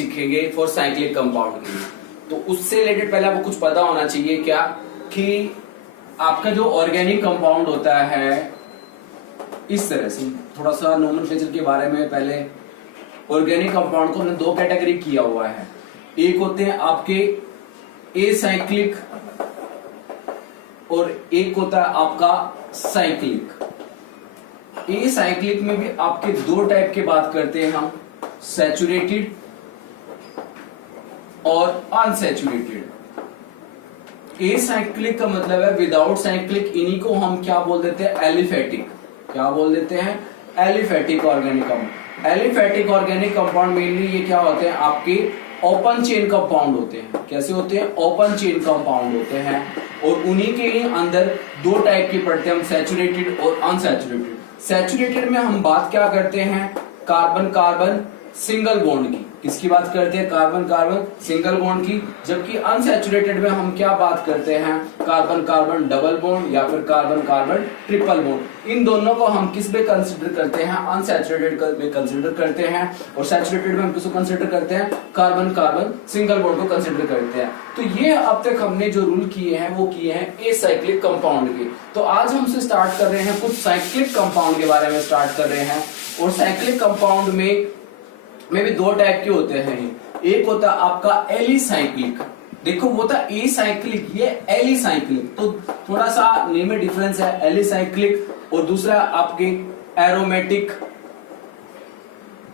सीखेंगे for cyclic compound के लिए। तो उससे रिलेटेड पहले आपको कुछ पता होना चाहिए क्या कि आपका जो ऑर्गेनिक कंपाउंड होता है, इस तरह से थोड़ा सा नोमेनक्लेचर के बारे में पहले। ऑर्गेनिक कंपाउंड को हमने दो कैटेगरी किया हुआ है। एक होते हैं आपके एसाइक्लिक और एक होता है आपका साइक्लिक। एसाइक्लिक में भी आपके दो टाइप के बात करते हैं हम, सैचुरेटेड और अनसैचुरेटेड। एसाइक्लिक का मतलब है विदाउट साइक्लिक, इन्हीं को हम क्या बोल देते हैं, एलिफेटिक। क्या बोल देते हैं, aliphatic organic compound. Aliphatic organic compound mainly ये क्या होते हैं, आपके ओपन चेन कंपाउंड होते हैं। कैसे होते हैं, ओपन चेन कंपाउंड होते हैं, और उन्हीं के ही अंदर दो टाइप के पड़ते हैं हम, सैचुरेटेड और अनसैचुरेटेड। सैचुरेटेड में हम बात क्या करते हैं, कार्बन कार्बन सिंगल बॉन्ड की। किसकी बात करते हैं, कार्बन कार्बन सिंगल बॉन्ड की। जबकि अनसैचुरेटेड में हम क्या बात करते हैं, कार्बन कार्बन डबल बॉन्ड या फिर कार्बन कार्बन ट्रिपल बॉन्ड। इन दोनों को हम किस में कंसिडर करते हैं, अनसैचुरेटेड में कंसिडर करते हैं, और सैचुरेटेड में हम किसको कंसिडर करते हैं, कार्बन कार्बन सिंगल बॉन्ड को कंसिडर करते हैं। तो ये अब तक हमने जो रूल किए हैं वो किए हैं एसाइक्लिक कंपाउंड के। तो आज हमसे स्टार्ट कर रहे हैं कुछ साइक्लिक कंपाउंड के बारे में स्टार्ट कर रहे हैं। और साइक्लिक कंपाउंड में भी दो टाइप के होते हैं। एक होता है आपका एलिसाइक्लिक, देखो वो था एसाइक्लिक, ये एलिसाइक्लिक, तो थोड़ा सा नेम में डिफरेंस है, एलिसाइक्लिक। और दूसरा आपके एरोमेटिक,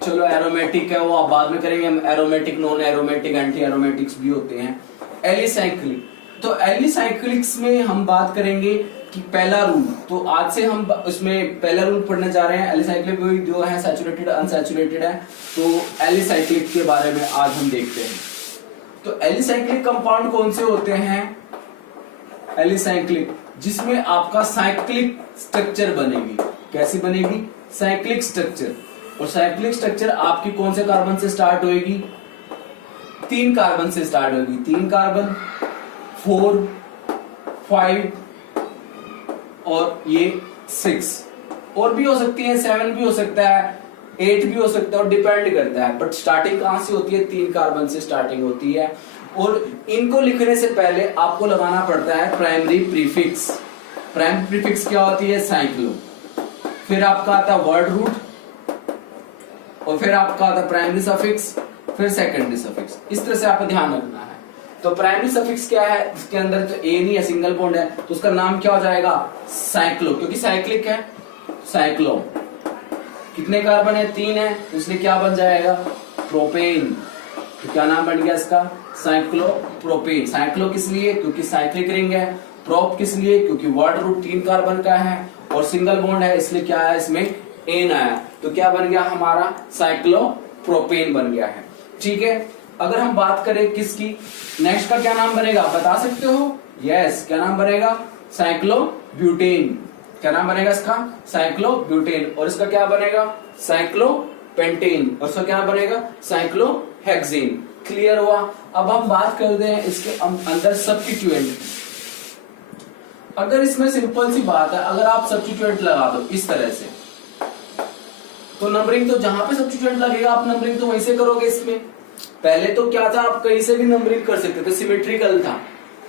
चलो एरोमेटिक है वो आप बाद में करेंगे हम, aromatic, non aromatic, anti aromatics भी होते हैं। एलिसाइक्लिक, तो एलिसाइक्लिक्स में हम बात करेंगे कि पहला रूल, तो आज से हम उसमें पहला रूल पढ़ने जा रहे हैं। एलिसाइक्लिक जो है सैचुरेटेड अनसैचुरेटेड है, तो एलिसाइक्लिक के बारे में आज हम देखते हैं। तो एलिसाइक्लिक कंपाउंड कौन से होते हैं, एलिसाइक्लिक जिसमें आपका साइक्लिक स्ट्रक्चर बनेगी। कैसी बनेगी, साइक्लिक स्ट्रक्चर। और साइक्लिक स्ट्रक्चर आपकी कौन से कार्बन से स्टार्ट होएगी, 3 कार्बन से स्टार्ट होगी। 3 कार्बन, 4, 5 और ये 6, और भी हो सकती है, 7 भी हो सकता है, 8 भी हो सकता है, और डिपेंड करता है। बट स्टार्टिंग कहां से होती है, 3 कार्बन से स्टार्टिंग होती है। और इनको लिखने से पहले आपको लगाना पड़ता है प्राइमरी प्रीफिक्स। प्राइमरी प्रीफिक्स क्या होती है, साइक्लो। फिर आपका आता है वर्ड रूट, और फिर आपका आता है प्राइमरी सफिक्स, फिर सेकेंडरी सफिक्स। इस तरह से आपको ध्यान रखना है। तो प्राइमरी सफिक्स क्या है, इसके अंदर तो ए नहीं है, सिंगल बॉन्ड है, तो उसका नाम क्या हो जाएगा, साइक्लो, क्योंकि साइक्लिक है, साइक्लो। कितने कार्बन है, 3 है, तो इसलिए क्या बन जाएगा, प्रोपेन। तो क्या नाम बन गया इसका, साइक्लो प्रोपेन। साइक्लो किस लिए, क्योंकि साइक्लिक रिंग है। प्रोप किस लिए, क्योंकि वर्ड रूट 3 कार्बन का है, और सिंगल बॉन्ड है, इसलिए क्या है, इसमें एन आया। तो क्या बन गया हमारा, साइक्लो प्रोपेन बन गया है। ठीक है, अगर हम बात करें किसकी, नेक्स्ट का क्या नाम बनेगा, बता सकते हो, यस, क्या नाम बनेगा, साइक्लो ब्यूटेन। क्या नाम बनेगा इसका, साइक्लो ब्यूटेन। और इसका क्या बनेगा, साइक्लो पेंटेन। और इसका क्या बनेगा, साइक्लो हेक्सेन। क्लियर हुआ। अब हम बात करते हैं इसके अंदर सब्स्टिट्यूएंट। अगर इसमें सिंपल सी बात है, अगर आप सब्स्टिट्यूएंट लगा दो इस तरह से, तो नंबरिंग तो जहां पे सब्स्टिट्यूएंट लगेगा आप नंबरिंग तो वहीं से करोगे। इसमें पहले तो क्या था, आप कहीं से भी नंबरिंग कर सकते थे, सिमेट्रिकल था,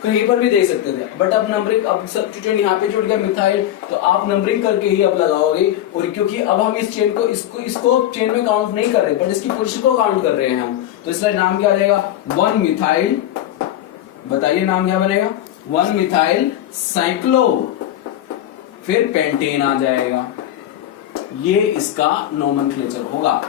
कहीं पर भी दे सकते थे। बट अब नंबरिंग, अब सब्स्टिट्यूएंट यहाँ पे जुड़ गया मिथाइल, तो आप नंबरिंग करके ही अब लगाओगे। और क्योंकि अब हम इस चेन को इसको चेन में काउंट नहीं कर रहे, बट इसकी पोजीशन को काउंट कर रहे हैं हम, तो इसलिए नाम क्या आ जाएगा, 1 मिथाइल, बताइए नाम क्या बनेगा, 1 मिथाइल साइक्लो, फिर पेंटेन आ जाएगा। ये इसका नोमेनक्लेचर होगा,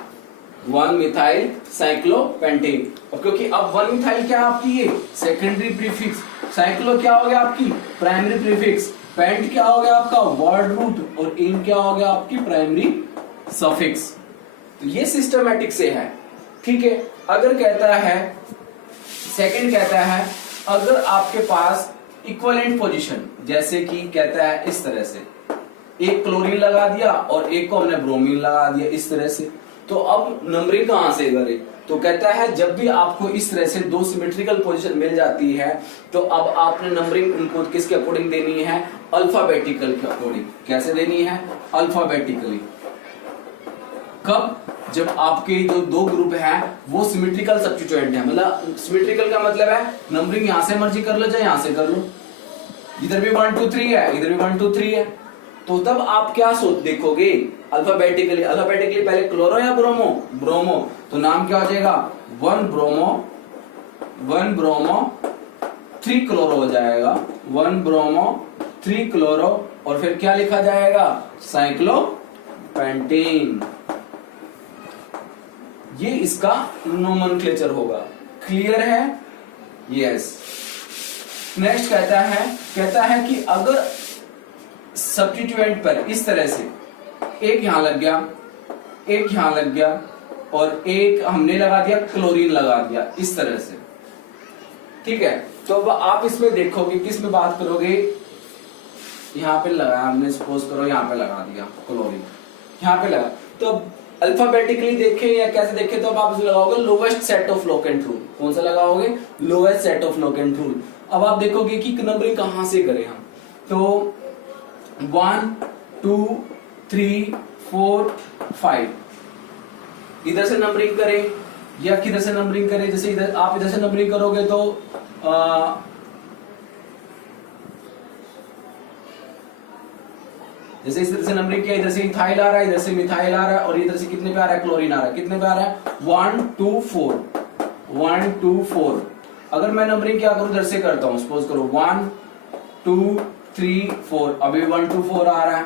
1 मिथाइल साइक्लोपेंटेन। और क्योंकि अब 1 मिथाइल क्या आपकी, ये सेकेंडरी प्रीफिक्स, साइक्लो क्या हो गया आपकी प्राइमरी प्रीफिक्स, पेंट क्या हो गया आपका वर्ड रूट, और इन क्या हो गया आपकी प्राइमरी सफिक्स। तो ये सिस्टमैटिक से है। ठीक है, अगर कहता है, सेकंड कहता है, अगर आपके पास इक्विवेलेंट पोजीशन, जैसे कि कहता है इस तरह से, एक क्लोरीन लगा दिया और एक को हमने ब्रोमीन लगा दिया इस तरह से, तो अब नंबरिंग कहां से करें, तो कहता है जब भी आपको इस तरह से 2 सिमेट्रिकल पोजीशन मिल जाती है, तो अब आपने नंबरिंग उनको किसके अकॉर्डिंग देनी है, अल्फाबेटिकल के अकॉर्डिंग। कैसे देनी है, अल्फाबेटिकली। कब, जब आपके जो दो ग्रुप है वो सिमेट्रिकल सब्स्टिट्यूएंट है, मतलब सिमेट्रिकल का मतलब है नंबरिंग यहां से मर्जी कर लो चाहे यहां से कर लो, इधर भी 1 2 3 है, इधर भी 1 2 3 है, तो तब आप क्या सोच देखोगे अल्फाबेटिकली, अल्फाबेटिकली पहले क्लोरो या ब्रोमो, ब्रोमो, तो नाम क्या हो जाएगा 1 ब्रोमो 3 क्लोरो हो जाएगा, 1 ब्रोमो 3 क्लोरो, और फिर क्या लिखा जाएगा साइक्लोपेंटेन, ये इसका नोमेनक्लेचर होगा। क्लियर है? यस। नेक्स्ट कहता है कि अगर सब्स्टिट्यूएंट पर इस तरह से एक यहां लग गया, एक यहां लग गया, और एक हमने लगा दिया क्लोरीन लगा दिया इस तरह से, ठीक है, तो अब आप इसमें देखोगे किस में बात करोगे, यहां पे लगाया हमने, सपोज करो यहां पे लगा दिया क्लोरीन, यहां पे लगा, तो अल्फाबेटिकली देखें या कैसे देखें, तो अब आप लगाओगे lowest set of locant rule. कौन सा लगाओगे? Lowest set of locant rule. अब आप देखोगे कि नंबरिंग कहां से करें हम, तो 1 2 3 4 5 इधर से नंबरिंग करें या किधर से नंबरिंग करें, जैसे इधर आप इधर से नंबरिंग करोगे तो जैसे इस तरह से नंबरिंग किया, इधर से इथाइल आ रहा है, इधर से मिथाइल आ रहा है, और इधर से कितने पे आ रहा है क्लोरीन आ रहा है, कितने पे आ रहा है 1 2 4 1 2 4। अगर मैं नंबरिंग क्या करूं, इधर से करता हूं, सपोज करो 1 2 3 4, अभी 1 2 4 आ रहा है,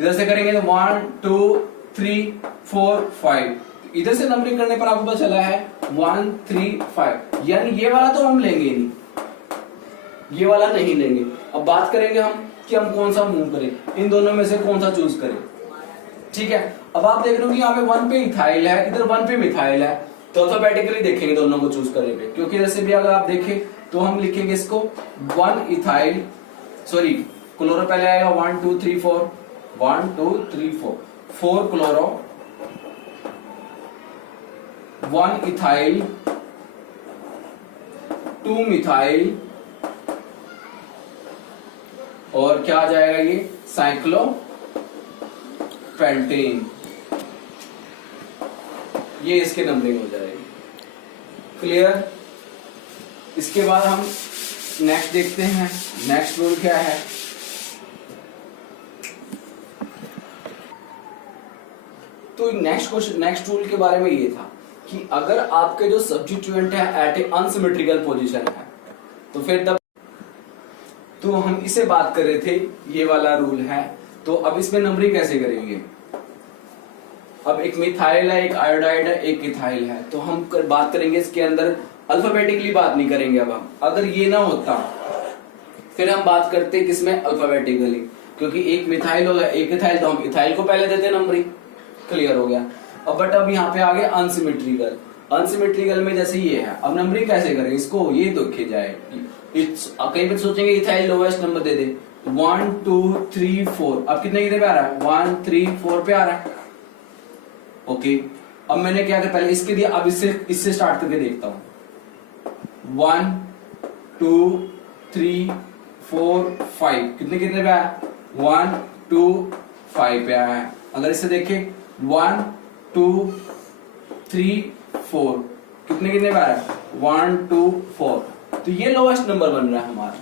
इधर से करेंगे तो 1 2 3 4 5, इधर से नंबरिंग करने पर आपको पता चला है 1 3 5, यानी ये वाला तो हम लेंगे नहीं, ये वाला नहीं लेंगे। अब बात करेंगे हम कि हम कौन सा मूव करें, इन दोनों में से कौन सा चूज करें, ठीक है। अब आप देख रहे हो कि यहाँ पे 1 पे इथाइल है, इधर 1 पे मिथाइल है, तो अल्फाबेटिकली देखेंगे दोनों को चूज करेंगे, क्योंकि इधर से भी अगर आप देखें तो हम लिखेंगे इसको 1 इथाइल, सॉरी क्लोरो पहले आएगा 1 2 3 4 1 2 3 4 4 क्लोरो 1 इथाइल 2 मिथाइल, और क्या आ जाएगा ये साइक्लोपेंटेन, ये इसके नंबरिंग हो जाएगी। क्लियर? इसके बाद हम नेक्स्ट देखते हैं, नेक्स्ट रूल क्या है। तो नेक्स्ट रूल के बारे में ये था कि अगर आपके जो सब्स्टिट्यूएंट है एट ए अनसिमेट्रिकल पोजीशन है, तो फिर तब तो हम इसे बात कर रहे थे, ये वाला रूल है। तो अब इसमें नंबरिंग कैसे करेंगे, अब एक मिथाइल है, एक आयोडाइड है, एक इथाइल है, तो हम बात करेंगे इसके अंदर अल्फाबेटिकली बात नहीं करेंगे। अब हम अगर ये ना होता फिर हम बात करते किसमें, अल्फाबेटिकली, क्योंकि एक मिथाइल होगा एक इथाइल, तो हम इथाइल को पहले देते नंबरिंग। क्लियर हो गया? अब बट अब यहाँ पे आगे अनसिमेट्रिकल, अनसिमेट्रिकल में जैसे ये है, अब नंबरिंग कैसे करें इसको, ये देखे जाए, कहीं पर सोचेंगे इथाइल लोवेस्ट नंबर दे दे, 1 2 3 4, अब कितने कितने पे आ रहा है 1 3 4 पे आ रहा है। ओके, अब मैंने क्या किया, पहले इसके दिया, अब इससे स्टार्ट करके देखता हूं, 1 2 3 4 5, कितने कितने पे आया 1 2 5 पे आया है। अगर इससे देखें 1 2 3 4, कितने कितने पे आ रहा है 1 2 4, तो ये लोवेस्ट नंबर बन रहा है हमारा,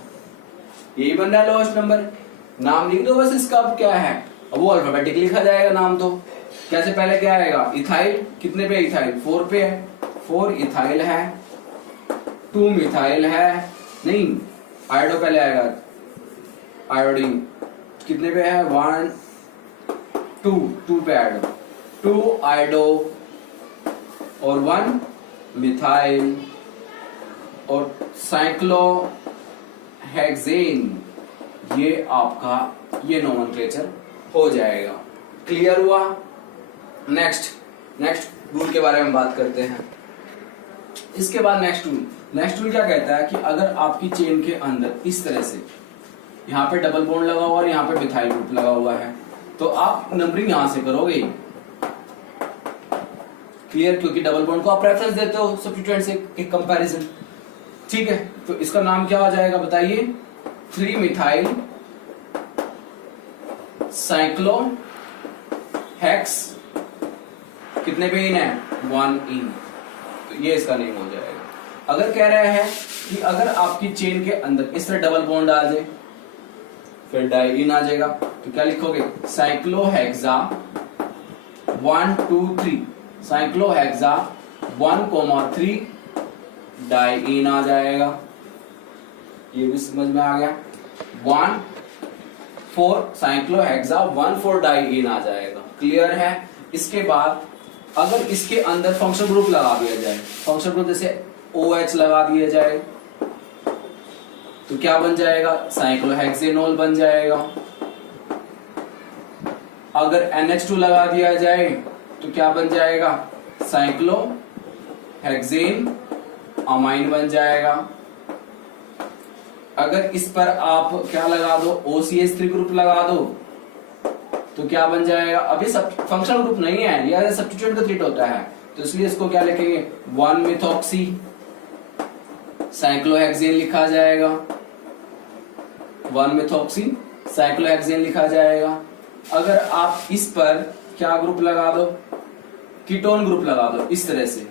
यही बन रहा है लोवेस्ट नंबर। नाम लिख दो बस इसका, अब क्या है, अब वो अल्फाबेटिकली लिखा जाएगा नाम, तो कैसे पहले क्या आएगा, इथाइल कितने पे, इथाइल 4 पे है, 4 इथाइल है, 2 मिथाइल है, नहीं आयोडो पहले आएगा, आयोडीन कितने पे है 1 2 पे आयोडो, 2 आयोडो और 1 मिथाइल और साइक्लोहेक्सेन, ये आपका ये नोमेनक्लेचर हो जाएगा। क्लियर हुआ? नेक्स्ट रूल के बारे में बात करते हैं। इसके बाद नेक्स्ट रूल क्या कहता है कि अगर आपकी चेन के अंदर इस तरह से यहाँ पे डबल बॉन्ड लगा हुआ और यहाँ पे मिथाइल ग्रुप लगा हुआ है, तो आप नंबरिंग यहां से करोगे। क्लियर? क्योंकि डबल बॉन्ड को आप रेफरेंस देते हो सब्स्टिट्यूएंट से एक कंपैरिजन, ठीक है। तो इसका नाम क्या हो जाएगा बताइए, 3 मिथाइल साइक्लो हेक्स कितने पे इन है, 1 इन, तो ये इसका नेम हो जाएगा। अगर कह रहा है कि अगर आपकी चेन के अंदर इस तरह डबल बॉन्ड आ जाए फिर डाई इन आ जाएगा, तो क्या लिखोगे, साइक्लोहेक्सा 1 2 3, साइक्लोहेक्सा 1,3 डाई इन आ जाएगा। ये भी समझ में आ गया। 1 4 साइक्लोहेक्सा 1 4 डाई इन आ जाएगा। क्लियर है। इसके बाद अगर इसके अंदर फंक्शनल ग्रुप लगा दिया जाए, फंक्शनल ग्रुप जैसे OH लगा दिया जाए तो क्या बन जाएगा, साइक्लोहेक्सेनोल बन जाएगा। अगर NH2 लगा दिया जाए तो क्या बन जाएगा, साइक्लोहेक्सेन अमाइन बन जाएगा। अगर इस पर आप क्या लगा दो, OCH3 ग्रुप लगा दो तो क्या बन जाएगा, अभी सब फंक्शनल ग्रुप नहीं है, यह सब्स्टिट्यूट का ट्रीट होता है, तो इसलिए इसको क्या लिखेंगे, 1 मिथॉक्सी साइक्लोहेक्सेन लिखा जाएगा, 1 मिथॉक्सी साइक्लोहेक्सेन लिखा जाएगा। अगर आप इस पर क्या ग्रुप लगा दो, कीटोन ग्रुप लगा दो इस तरह से,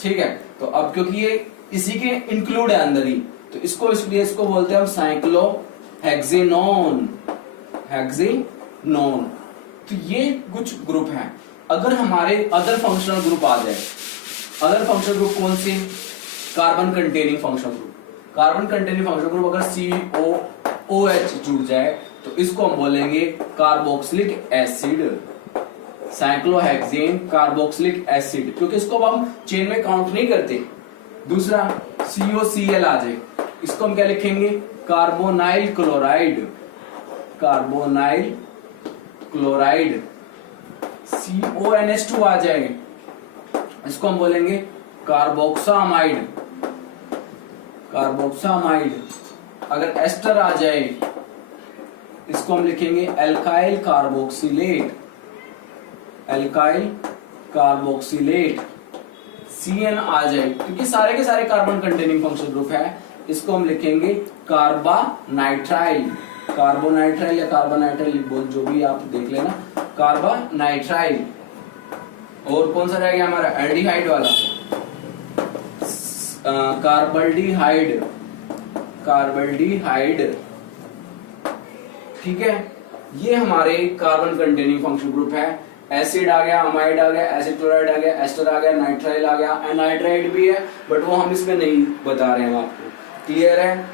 ठीक है। तो अब क्योंकि ये इसी के इंक्लूड है अंदर ही, तो इसको इसलिए इसको बोलते हैं हम साइक्लोहेक्सेनोन, हेक्सेनोन। तो ये कुछ ग्रुप हैं। अगर हमारे अदर फंक्शनल ग्रुप आ जाए, अदर फंक्शनल ग्रुप कौन से, carbon containing functional group, carbon containing functional group अगर COOH जुड़ जाए तो इसको हम बोलेंगे carboxylic acid, cyclohexane carboxylic acid, क्योंकि इसको हम चेन में काउंट नहीं करते। दूसरा COCl आ जाए, इसको हम क्या लिखेंगे, carbonyl chloride, carbonyl chloride. CONH2 आ जाए, इसको हम बोलेंगे कार्बोक्सामाइड, कार्बोक्सामाइड। अगर एस्टर आ जाए इसको हम लिखेंगे alkyl carboxylate, alkyl carboxylate. CN आ जाए, क्योंकि सारे के सारे कार्बन कंटेनिंग फंक्शनल ग्रुप है, इसको हम लिखेंगे कार्बानाइट्राइल, कार्बोनाइट्राइल या कार्बानाइट्राइल बोल, जो भी आप देख लेना, कार्बानाइट्राइल। और कौन सा रह गया हमारा, एल्डिहाइड वाला, कार्बल्डिहाइड, कार्बल्डिहाइड, ठीक है। ये हमारे कार्बन कंटेनिंग फंक्शनल ग्रुप है। एसिड आ गया, अमाइड आ गया, एसिड क्लोराइड आ गया, एस्टर आ गया, नाइट्राइल आ गया, एनाइड्राइड भी है, बट वो हम इसमें नहीं बता रहे हैं आपको। क्लियर है,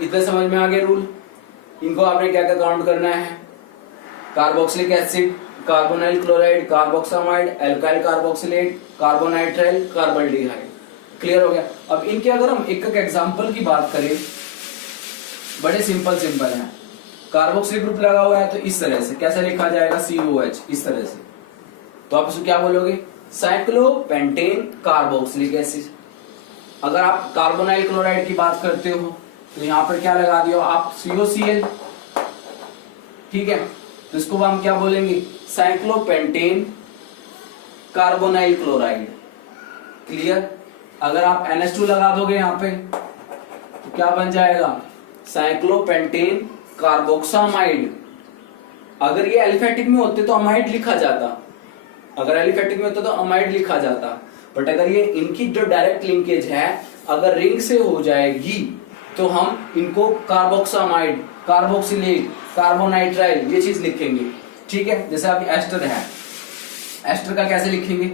इतना समझ में आ गया रूल। इनको आपने क्या क्या काउंट करना है, carboxylic acid, carbonyl chloride, carboxamide, alkyl carboxylate, carbonitrile, carbaldehyde. Clear हो गया। अब इनके अगर हम एक एक एग्जांपल की बात करें, बड़े सिंपल सिंपल है। कार्बोक्सिलिक ग्रुप लगा हुआ है तो इस तरह से कैसे लिखा जाएगा, COH, इस तरह से, तो आप इसको क्या बोलोगे, साइक्लोपेंटेन कार्बोक्सिलिक एसिड। अगर आप कार्बोनाइल क्लोराइड की बात करते हो तो यहां पर क्या लगा दियो आप, COCl, ठीक है। तो इसको हम क्या बोलेंगे, साइक्लोपेंटेन कार्बोनाइल क्लोराइड। क्लियर। अगर आप NH2 लगा दोगे यहां पे तो क्या बन जाएगा, साइक्लोपेंटेन कार्बोक्सामाइड। अगर ये एलिफेटिक में होते तो अमाइड लिखा जाता, अगर एलिफेटिक में होता तो अमाइड लिखा जाता, बट अगर ये इनकी जो डायरेक्ट लिंकेज है अगर रिंग से हो जाएगी तो हम इनको कार्बोक्सामाइड, कार्बोक्सिलेट, कार्बोनाइट्राइल ये चीज लिखेंगे, ठीक है। जैसे अभी एस्टर है, एस्टर का कैसे लिखेंगे,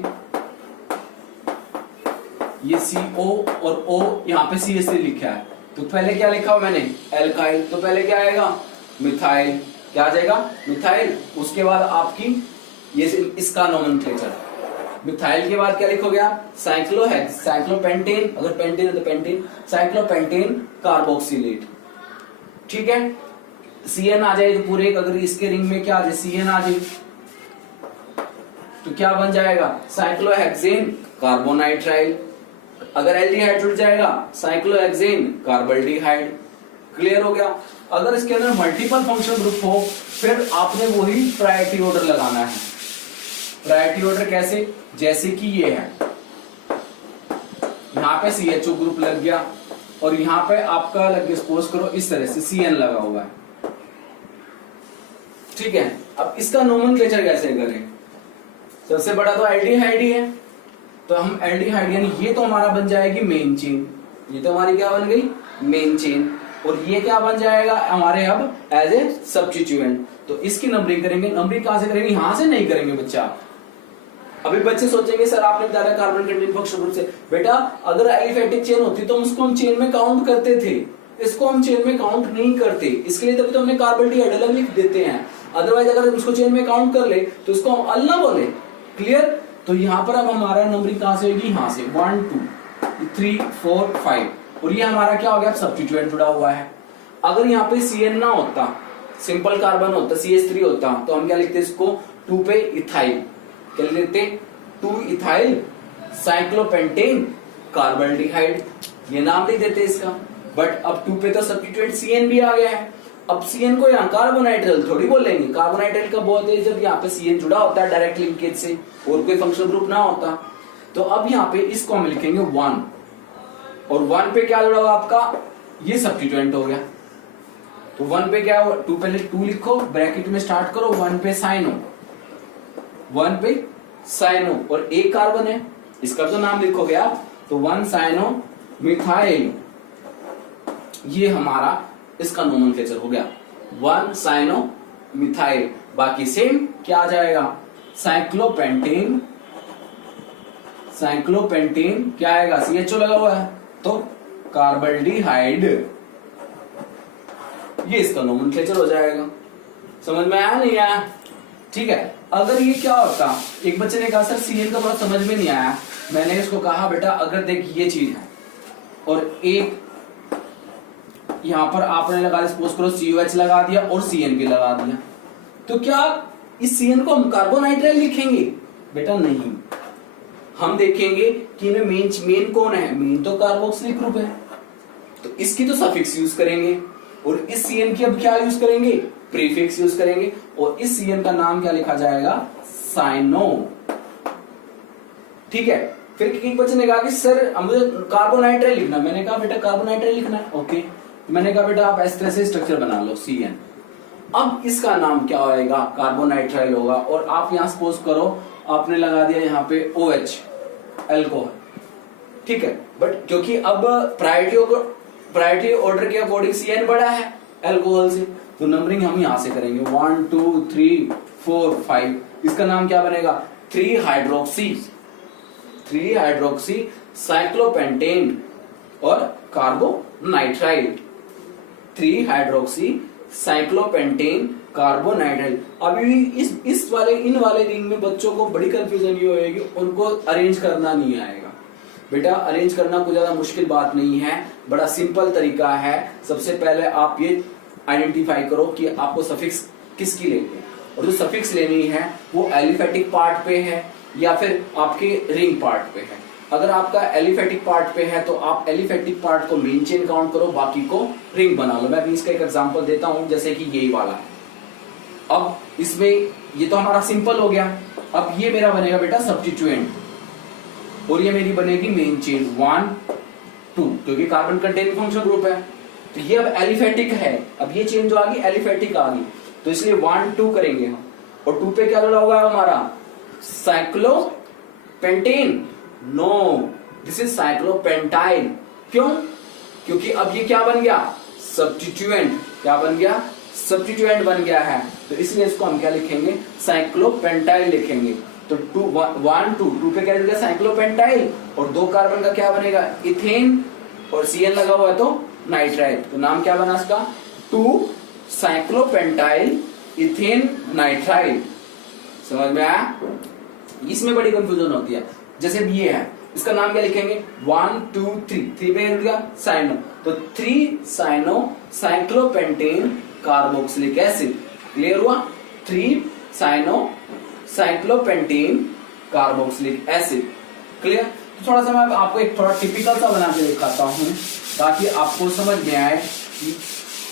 ये CO और O यहाँ पे CH3 लिखा है, तो पहले क्या लिखा हो मैंने, एल्काइल, तो पहले क्या आएगा, मिथाइल, क्या आ जाएगा, मिथाइल। उसके बाद आपकी ये इसका नोमेनक्लेचर, मिथाइल के बाद क्या लिखोगे आप, साइक्लोहेक्स, साइक्लोपेंटेन, अगर पेंटेन है तो पेंटेन, साइक्लोपेंटेन कार्बोक्सिलेट, ठीक है। CN आ जाए तो पूरे, अगर इसके रिंग में क्या आ जाए, CN आ जाए तो क्या बन जाएगा, साइक्लोहेक्सेन कार्बोनाइट्राइल। अगर एल्डिहाइड जुड़ जाएगा, साइक्लोहेक्सेन कार्बल्डिहाइड। क्लियर हो गया। अगर इसके अंदर मल्टीपल फंक्शनल ग्रुप हो फिर आपने वही प्रायोरिटी ऑर्डर लगाना है। प्रायोरिटी ऑर्डर कैसे, जैसे कि ये है, यहाँ पे CHO ग्रुप लग गया और यहाँ पे आपका लग गया, सपोज करो इस तरह से CN लगा हुआ है, ठीक है। अब इसका नोमेनक्लेचर कैसे करें, सबसे बड़ा तो एल्डिहाइड ही है, तो हम एल्डिहाइड यानी ये तो हमारा बन जाएगी मेन चेन, ये तो हमारी क्या बन गई मेन चेन, और ये क्या बन जाएगा हमारे अब एज ए सब्स्टिट्यूएंट। तो इसकी नंबरिंग करेंगे, नंबरिंग कहां से करेंगे, यहां से नहीं करेंगे बच्चा। अभी बच्चे सोचेंगे सर आपने बताया कार्बन कंटेनिंग फंक्शनल ग्रुप से, बेटा अगर एलिफेटिक चेन होती तो उसको हम चेन में काउंट करते थे, इसको हम चेन में काउंट नहीं करते, इसके लिए तभी तो हमने कार्बोल्डिहाइड अलग लिख देते हैं। अदरवाइज अगर उसको चेन में काउंट कर ले तो उसको हम अल ना बोले। क्लियर? तो यहाँ पर अब हमारा नंबरिंग कहां से होगी, यहां से 1 2 3 4 5, और ये हमारा क्या हो गया सब्स्टिट्यूएंट जुड़ा हुआ है। अगर यहाँ पे CN ना होता, सिंपल कार्बन होता, CH3 होता, तो हम क्या लिखते इसको 2 पे इथाइल, क्या लिखते 2 इथाइल साइक्लोपेंटेन कार्बोल्डिहाइड, ये नाम लिख देते इसका। बट अब 2 पे तो सब्स्टिट्यूएंट CN भी आ गया है, अब CN को यहाँ कार्बोनाइट्राइल थोड़ी बोलेंगे, कार्बोनाइट्राइल कब बोलते हैं जब यहाँ पे CN जुड़ा होता है डायरेक्ट लिंकेज से और कोई फंक्शनल ग्रुप ना होता। तो अब यहाँ पे इसको हम लिखेंगे 1, और 1 पे क्या जुड़ा हुआ आपका, ये सब्स्टिट्यूएंट हो गया। तो 1 पे क्या हुआ, 2 पहले 2 लिखो, ब्रैकेट में स्टार्ट करो, 1 पे साइनो, 1 पे साइनो, और एक कार्बन है, इसका तो नाम लिखोगे आप, तो 1 साइनो मिथाइल, ये हमारा इसका नोमेनक्लेचर हो गया 1 साइनो मिथाइल। बाकी सेम क्या आ जाएगा, साइक्लोपेंटेन, साइक्लोपेंटेन क्या आएगा, CHO लगा हुआ है तो कार्बोल्डिहाइड, ये इसका नोमेनक्लेचर हो जाएगा। समझ में आया नहीं आया? ठीक है। अगर ये क्या होता, एक बच्चे ने कहा सर CN का थोड़ा समझ में नहीं आया, मैंने इसको कहा बेटा अगर देख ये चीज है और एक यहां पर आपने लगा दिया, सपोज करो COH लगा दिया और CN भी लगा दिया, तो क्या इस CN को हम कार्बोनाइट्राइल लिखेंगे? बेटा नहीं, हम देखेंगे कि इनमें मेन कौन है, मेन तो कार्बोक्सिलिक ग्रुप है, तो इसकी तो सफिक्स यूज करेंगे, और इस CN की अब क्या यूज करेंगे, प्रीफिक्स यूज करेंगे, और इस CN का नाम क्या लिखा जाएगा, साइनो। ठीक है। फिर एक बच्चे ने कहा कि सर मुझे कार्बोनाइट्राइल लिखना, मैंने कहा बेटा कार्बोनाइट्राइल लिखना है, ओके, मैंने कहा बेटा आप इस तरह से स्ट्रक्चर बना लो CN, अब इसका नाम क्या होएगा, कार्बोनाइट्राइल होगा, और आप यहां सपोज करो आपने लगा दिया यहाँ पे OH अल्कोहल, ठीक है, बट क्योंकि अब प्रायोरिटी ऑर्डर के अकॉर्डिंग CN बड़ा है अल्कोहल से, तो नंबरिंग हम यहां से करेंगे 1 2 3 4 5, इसका नाम क्या बनेगा 3 हाइड्रोक्सी साइक्लोपेंटेन और कार्बोनाइट्राइल, 3 हाइड्रोक्सी साइक्लोपेंटेन कार्बोनाइट्राइल। अभी भी इस वाले इन वाले रिंग में बच्चों को बड़ी कंफ्यूजन ये होगी, उनको अरेंज करना नहीं आएगा। बेटा अरेंज करना कोई ज्यादा मुश्किल बात नहीं है, बड़ा सिंपल तरीका है। सबसे पहले आप ये आइडेंटिफाई करो कि आपको सफिक्स किसकी लेनी है, और जो सफिक्स लेनी है वो एलिफेटिक पार्ट पे है या फिर आपके रिंग पार्ट पे है। अगर आपका एलिफेटिक पार्ट पे है तो आप एलिफेटिक पार्ट को मेन चेन काउंट करो, बाकी को रिंग बना लो। मैं अभी इसका एक एग्जांपल देता हूं, जैसे कि यही वाला है। अब इसमें ये तो हमारा सिंपल हो गया, अब ये मेरा बनेगा बेटा सब्स्टिट्यूएंट, और ये मेरी बनेगी मेन चेन 1 2, क्योंकि कार्बन कंटेनिंग फंक्शनल ग्रुप है, तो ये अब एलिफेटिक है। अब ये चेन जो आ गई एलिफेटिक आ गई, तो इसलिए 1 2 करेंगे हम, और 2 पे क्या जुड़ा हुआ है हमारा साइक्लोपेंटेन, नो दिस इज साइक्लोपेंटाइल। क्यों? क्योंकि अब ये क्या बन गया सब्स्टिट्यूएंट, क्या बन गया सब्स्टिट्यूएंट बन गया है, तो इसलिए इसको हम क्या लिखेंगे साइक्लोपेंटाइल लिखेंगे। तो 1 2 पे क्या जुड़ा साइक्लोपेंटाइल, और 2 कार्बन का क्या बनेगा इथेन, और CN लगा हुआ है तो नाइट्राइल, तो नाम क्या बना इसका 2 साइक्लोपेंटाइल इथेन नाइट्राइल। समझ में आया? इसमें बड़ी कंफ्यूजन होती है। जैसे ये है, इसका नाम क्या लिखेंगे 1 2 3 पे गया साइनो, तो 3 cyano cyclopentane carboxylic acid. Clear हुआ? 3 cyano cyclopentane carboxylic acid. Clear? तो थोड़ा सा मैं आपको एक थोड़ा टिपिकल सा बना के दिखाता हूं, ताकि आपको समझ में आए कि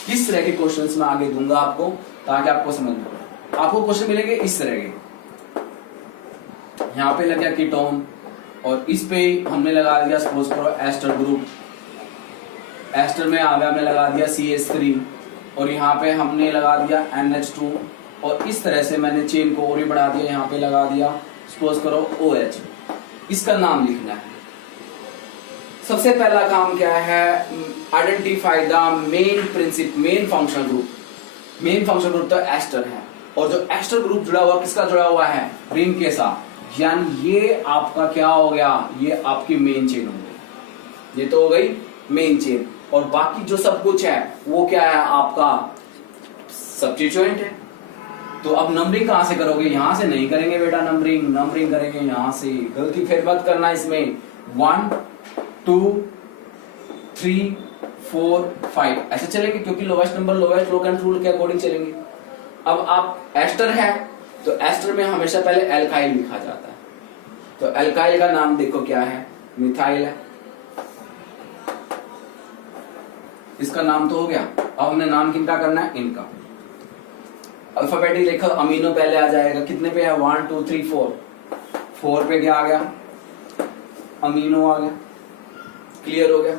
किस तरह के क्वेश्चंस मैं आगे दूंगा आपको, ताकि आपको समझ में आए। आपको क्वेश्चन मिलेंगे इस तरह के, यहाँ पे लग गया कीटोन, और इस पे हमने लगा दिया सपोज करो एस्टर ग्रुप, एस्टर में आगे हमने लगा दिया CH3, और यहाँ पे हमने लगा दिया NH2, और इस तरह से मैंने चेन को और भी बढ़ा दिया, यहाँ पे लगा दिया सपोज करो OH, इसका नाम लिखना है। सबसे पहला काम क्या है, identify the main function group. Main function group तो एस्टर है, और जो एस्टर ग्रुप जुड़ा हुआ किसका जुड़ा हुआ है, रिंग के साथ, यानी ये आपका क्या हो गया, ये आपकी मेन चेन हो गई। ये तो हो गई मेन चेन, और बाकी जो सब कुछ है वो क्या है, आपका सब्स्टिट्यूएंट है। तो अब नंबरिंग कहां से करोगे, यहां से नहीं करेंगे बेटा, नंबरिंग करेंगे यहां से। गलती फिर मत करना इसमें, 1 2 3 4 5 ऐसे चलेंगे, क्योंकि lowest number lowest locant rule के अकॉर्डिंग चलेंगे। अब आप एस्टर है तो एस्टर में हमेशा पहले एल्काइल लिखा जाता है, तो एल्काइल का नाम देखो क्या है, मिथाइल है। इसका नाम तो हो गया। अब हमने नाम किनका करना है, इनका। अल्फाबेटिक देखो, अमीनो पहले आ जाएगा, कितने पे है, 1 2 3 4, 4 पे क्या आ गया, अमीनो आ गया। क्लियर हो गया।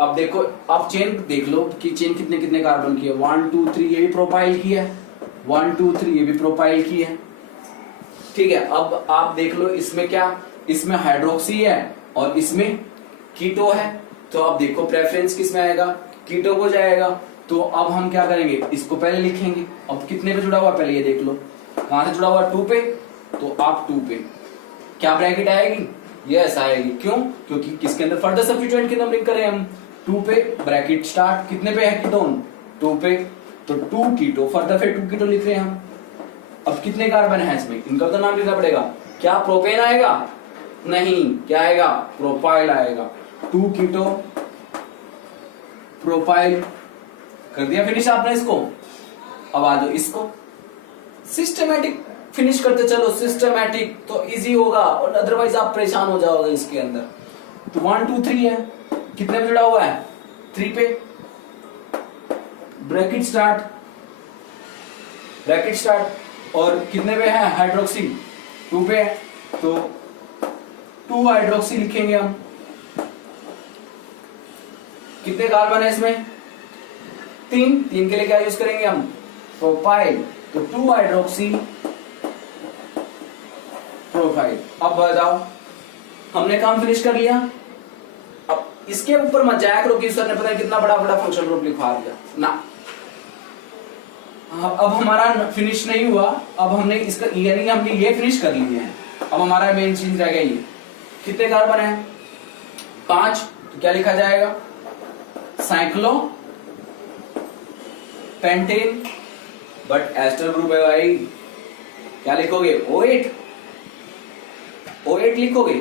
अब देखो, अब चेन देख लो कि चेन कितने कितने कार्बन की है, 1 2 3, ये भी प्रोपाइल की है, 1 2 3 ये भी प्रोपाइल की है। ठीक है, अब आप देख लो इसमें क्या, इसमें हाइड्रोक्सी है और इसमें कीटो है, तो अब देखो प्रेफरेंस किस में आएगा, कीटो को जाएगा। तो अब हम क्या करेंगे, इसको पहले लिखेंगे। अब कितने पे जुड़ा हुआ, पहले ये देख लो कहां से जुड़ा हुआ, 2 पे, तो आप 2 पे क्या ब्रैकेट आएगी, यस आएगी। क्यों, क्योंकि किसके अंदर फर्दर सब्स्टिट्यूएंट की नंबरिंग करें हम, 2 पे ब्रैकेट स्टार्ट, कितने पे है कीटोन, 2 पे, तो 2 कीटो, फर्दर फिर 2 कीटो लिख रहे हैं हम। अब कितने कार्बन है इसमें, इनका तो नाम लिखना पड़ेगा। क्या प्रोपेन आएगा, नहीं, क्या आएगा, प्रोपाइल आएगा। 2 कीटो प्रोपाइल कर दिया फिनिश आपने इसको। अब आ जाओ इसको, सिस्टमैटिक फिनिश करते चलो, सिस्टमैटिक तो इजी होगा, और अदरवाइज आप परेशान हो जाओगे इसके अंदर। तो 1 2 3 है, कितने पे जुड़ा हुआ है, 3 पे, ब्रैकेट स्टार्ट, और कितने पे है, हाइड्रोक्सी 2 पे है, तो 2 हाइड्रोक्सी लिखेंगे हम। कितने कार्बन है इसमें, 3 के लिए क्या यूज करेंगे हम, प्रोपाइल, तो 2 हाइड्रोक्सी प्रोपाइल। अब बताओ, हमने काम फिनिश कर लिया। अब इसके ऊपर मत जाया करो कि सर ने पता नहीं कितना बड़ा बड़ा फंक्शन ग्रुप लिखवा दिया ना। अब हमारा फिनिश नहीं हुआ, अब हमने इसका यानी हमने ये फिनिश कर लिया है। अब हमारा मेन चीज रह गया ये, कितने कार्बन है, 5, तो क्या लिखा जाएगा, cyclopentane, but ester group है भाई, क्या लिखोगे, O8 लिखोगे,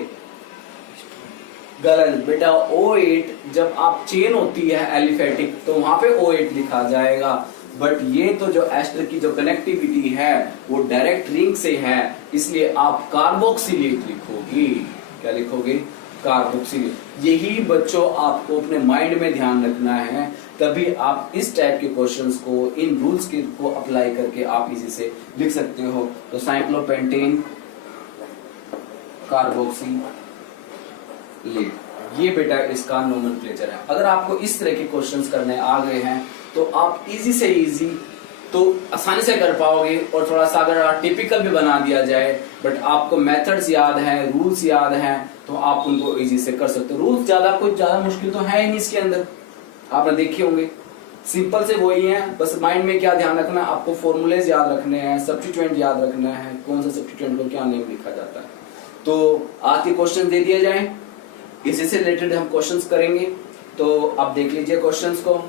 गलत बेटा। O8 जब आप चेन होती है एलिफेटिक तो वहां पे O8 लिखा जाएगा, बट ये तो जो एस्टर की जो कनेक्टिविटी है वो डायरेक्ट रिंग से है, इसलिए आप कार्बोक्सिलेट लिखोगे। क्या लिखोगे, कार्बोक्सिलेट। यही बच्चों आपको अपने माइंड में ध्यान रखना है, तभी आप इस टाइप के क्वेश्चंस को, इन रूल्स के को अप्लाई करके आप इसी से लिख सकते हो। तो साइक्लोपेंटेन कार्बोक्सिलेट, ये बेटा इसका नोमेनक्लेचर है। अगर आपको इस तरह के क्वेश्चंस करने आ गए हैं तो आप इजी से इजी तो आसानी से कर पाओगे, और थोड़ा सा अगर टिपिकल भी बना दिया जाए, बट आपको मेथड्स याद है, रूल्स याद हैं, तो आप उनको इजी से कर सकते हो। रूल्स कुछ ज्यादा मुश्किल तो है ही नहीं इसके अंदर, आपने देखे होंगे, सिंपल से वही है। बस माइंड में क्या ध्यान रखना है, आपको फॉर्मूलेज याद रखने हैं, सब्स्टिट्यूएंट याद रखना है, कौन सा सब्स्टिट्यूएंट को क्या नेम लिखा जाता है। तो आज के क्वेश्चन दे दिए जाए, इसी से रिलेटेड हम क्वेश्चंस करेंगे। तो आप देख लीजिए क्वेश्चंस को।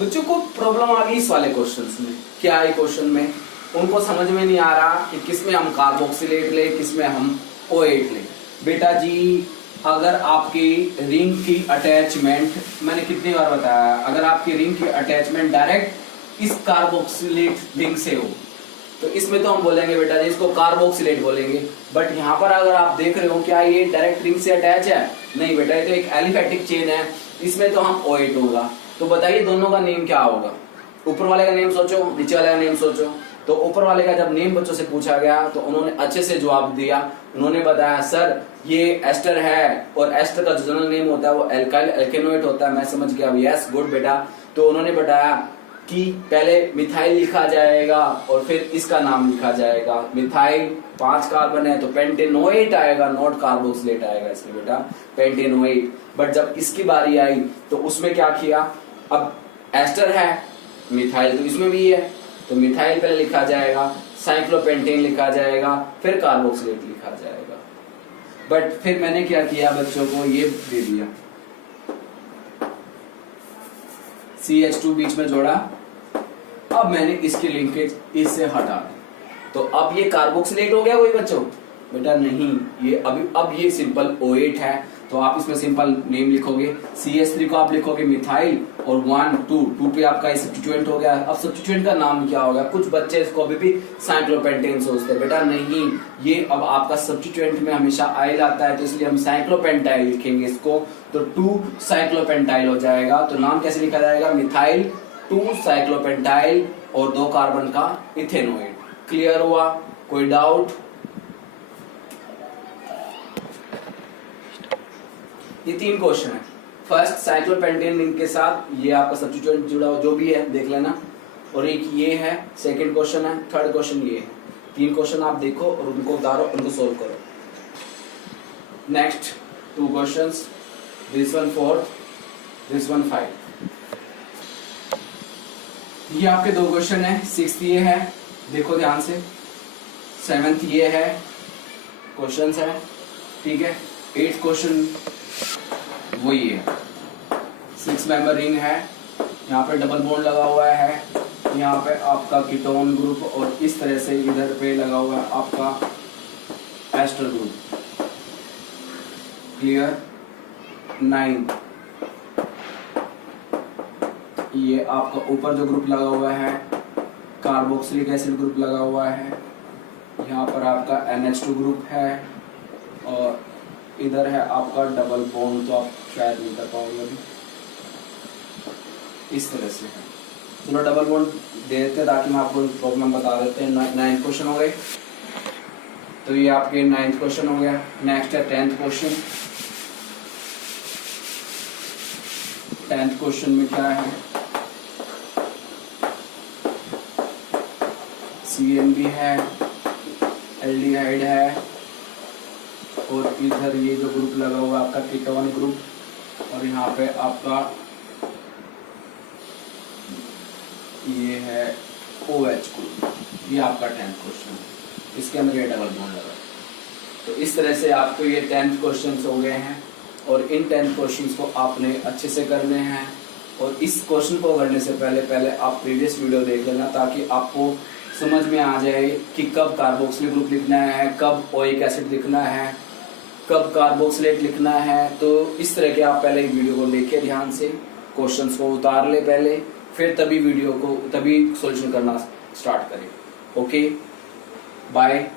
बच्चों को प्रॉब्लम आ गई इस वाले क्वेश्चंस में, क्या है क्वेश्चन में, उनको समझ में नहीं आ रहा कि किसमें हम कार्बोक्सिलेट ले, किसमें हम O8 ले। बेटा जी, अगर आपकी रिंग की अटैचमेंट, मैंने कितनी बार बताया, अगर आपकी रिंग की अटैचमेंट डायरेक्ट इस कार्बोक्सिलेट रिंग से हो तो इसमें तो हम बोलेंगे बेटा जी इसको कार्बोक्सिलेट बोलेंगे। बट यहाँ पर अगर आप देख रहे हो क्या ये डायरेक्ट रिंग से अटैच है, नहीं बेटा, ये तो एक एलिफेटिक चेन है, इसमें तो हम O8 होगा। तो बताइए दोनों का नेम क्या होगा, ऊपर वाले का नेम सोचो, नीचे वाले का नेम सोचो। तो ऊपर वाले का जब नेम बच्चों से पूछा गया तो उन्होंने अच्छे से जवाब दिया, उन्होंने बताया सर ये एस्टर है, और एस्टर का जो जनरल नेम होता है वो एल्काइल एल्केनोइड होता है। मैं समझ गया, यस गुड बेटा। तो उन्होंने बताया कि पहले मिथाइल लिखा जाएगा और फिर इसका नाम लिखा जाएगा। मिथाइल 5 कार्बन है तो पेंटेनोएट आएगा, नॉट कार्बोक्सिलेट आएगा इसमें बेटा, पेंटेनोएट। बट जब इसकी बारी आई तो उसमें क्या किया, अब एस्टर है, मिथाइल तो इसमें भी है, तो मिथाइल पहले लिखा जाएगा, साइक्लोपेंटेन लिखा जाएगा, फिर कार्बोक्सिलेट लिखा जाएगा। बट फिर मैंने क्या किया, बच्चों को ये दे दिया, CH2 बीच में जोड़ा। अब मैंने इसकी लिंकेज इससे हटा दी, तो अब ये कार्बोक्सिलेट हो गया कोई बच्चों? बेटा नहीं, ये अभी अब ये सिंपल O8 है, तो आप इसमें सिंपल नेम लिखोगे। CH3 को आप लिखोगे मिथाइल और 1 2 पे आपका सब्स्टिट्यूएंट हो गया। अब सब्स्टिट्यूएंट का नाम क्या होगा? कुछ बच्चे इसको अभी भी साइक्लोपेंटेन सोचते हैं, बेटा नहीं, ये अब आपका सब्स्टिट्यूएंट में हमेशा आइल आता है, तो इसलिए हम साइक्लोपेंटाइल लिखेंगे इसको, तो 2 साइक्लोपेंटाइल हो जाएगा। तो नाम कैसे लिखा जाएगा? मिथाइल 2 साइक्लोपेंटाइल और 2 कार्बन का इथेनोएट। क्लियर हुआ? कोई डाउट? ये 3 क्वेश्चन है। फर्स्ट साइक्लोपेंटेन लिंक के साथ ये आपका सब्स्टिट्यूएंट जुड़ा हो, जो भी है देख लेना, और एक ये है, सेकंड क्वेश्चन है, थर्ड क्वेश्चन ये है। 3 क्वेश्चन आप देखो और उनको उतारो, उनको सोल्व करो। Next 2 questions, this one 4th, this one 5। ये आपके 2 क्वेश्चन है। 6th ये है, देखो ध्यान से। 7th ये है, क्वेश्चंस है, ठीक है। 8th क्वेश्चन वो ये है, 6 मेंबर रिंग है, यहाँ पे डबल बॉन्ड लगा हुआ है, यहाँ पे आपका कीटोन ग्रुप, और इस तरह से इधर पे लगा हुआ है आपका एस्टर ग्रुप। क्लियर? 9 ये आपका ऊपर जो ग्रुप लगा हुआ है, कार्बोक्सिलिक एसिड ग्रुप लगा हुआ है, यहाँ पर आपका NH2 ग्रुप है, और इधर है आपका डबल बॉन्ड, तो आप शायद नहीं कर पाओगे अभी, इस तरह से है। चलो डबल बॉन्ड दे देते ताकि मैं आपको प्रॉब्लम बता देते हैं। 9 क्वेश्चन हो गए, तो ये आपके 9th क्वेश्चन हो गया। नेक्स्ट है 10th क्वेश्चन। 10th क्वेश्चन में क्या है? CNB है, एल्डिहाइड है, और इधर ये जो ग्रुप लगा हुआ है आपका कीटोन ग्रुप, और यहाँ पे आपका ये है OH ग्रुप। ये आपका 10th क्वेश्चन, इसके अंदर ये डबल बॉन्ड लगा। तो इस तरह से आपको ये 10th क्वेश्चंस हो गए हैं, और इन 10th क्वेश्चंस को आपने अच्छे से करने हैं। और इस क्वेश्चन को करने से पहले आप प्रीवियस वीडियो देख लेना, ताकि आपको समझ में आ जाए कि कब कार्बोक्सिलिक ग्रुप लिखना है, कब ओइक एसिड लिखना है, कब कार्बोक्सिलेट लिखना है। तो इस तरह के आप पहले वीडियो को देखें ध्यान से, क्वेश्चंस को उतार ले पहले, फिर तभी वीडियो को, तभी सॉल्यूशन करना स्टार्ट करें। Okay, bye.